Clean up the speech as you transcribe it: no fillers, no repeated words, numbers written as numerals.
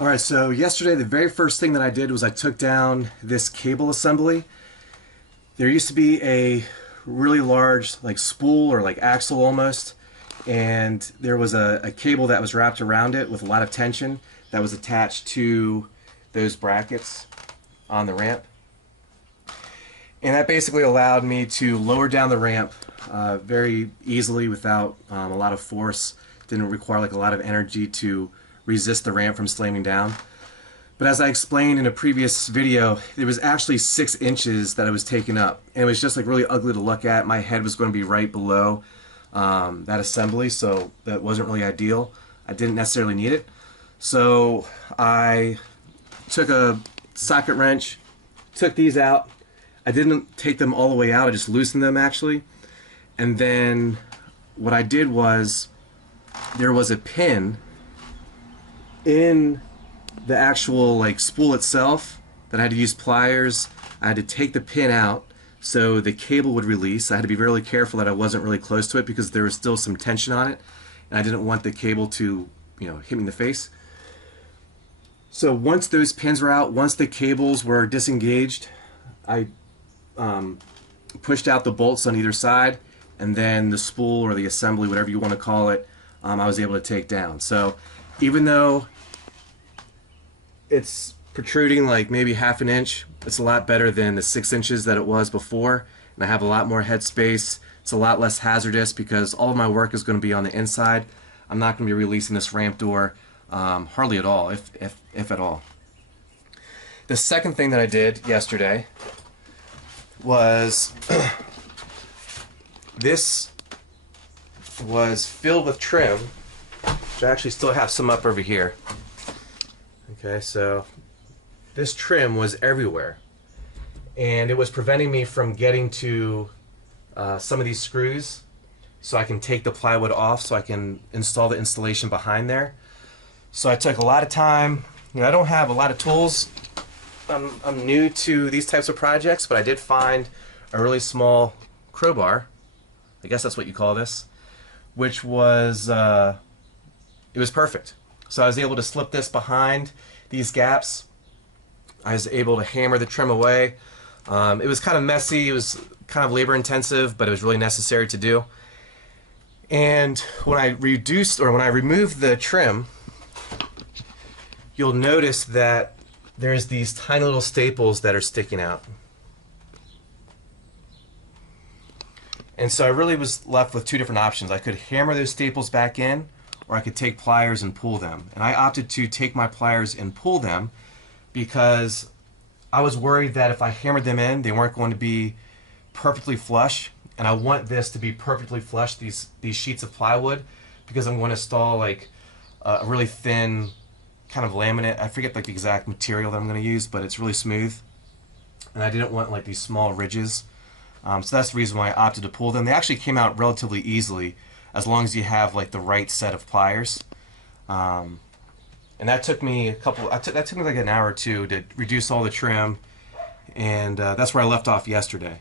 Alright, so yesterday the very first thing that I did was I took down this cable assembly. There used to be a really large like spool or like axle almost, and there was a cable that was wrapped around it with a lot of tension that was attached to those brackets on the ramp. And that basically allowed me to lower down the ramp very easily without a lot of force. Didn't require like a lot of energy to resist the ramp from slamming down. But as I explained in a previous video, it was actually 6 inches that I was taking up. And it was just like really ugly to look at. My head was going to be right below that assembly, so that wasn't really ideal. I didn't necessarily need it. So I took a socket wrench, took these out. I didn't take them all the way out, I just loosened them actually. And then what I did was there was a pin in the actual like spool itself that I had to use pliers. I had to take the pin out so the cable would release. I had to be really careful that I wasn't really close to it because there was still some tension on it, and I didn't want the cable to, hit me in the face. So once those pins were out, once the cables were disengaged, I pushed out the bolts on either side, and then the spool or the assembly, whatever you want to call it, I was able to take down. So even though it's protruding like maybe half an inch, it's a lot better than the 6 inches that it was before, and I have a lot more head space. It's a lot less hazardous because all of my work is going to be on the inside. I'm not going to be releasing this ramp door hardly at all, if at all. The second thing that I did yesterday was this was filled with trim, which I actually still have some up over here. Okay, so this trim was everywhere, and it was preventing me from getting to some of these screws so I can take the plywood off so I can install the installation behind there. So I took a lot of time. I don't have a lot of tools. I'm new to these types of projects, but I did find a really small crowbar, I guess that's what you call this, which was it was perfect. So I was able to slip this behind these gaps. I was able to hammer the trim away. It was kind of messy, it was kind of labor intensive, but it was really necessary to do. And when I removed the trim, you'll notice that there's these tiny little staples that are sticking out. And so I really was left with two different options. I could hammer those staples back in, or I could take pliers and pull them. And I opted to take my pliers and pull them because I was worried that if I hammered them in, they weren't going to be perfectly flush. And I want this to be perfectly flush, these sheets of plywood, because I'm going to install like a really thin kind of laminate. I forget like the exact material that I'm going to use, but it's really smooth. And I didn't want like these small ridges. So that's the reason why I opted to pull them. They actually came out relatively easily as long as you have like the right set of pliers. And that took me that took me like an hour or two to reduce all the trim, and that's where I left off yesterday.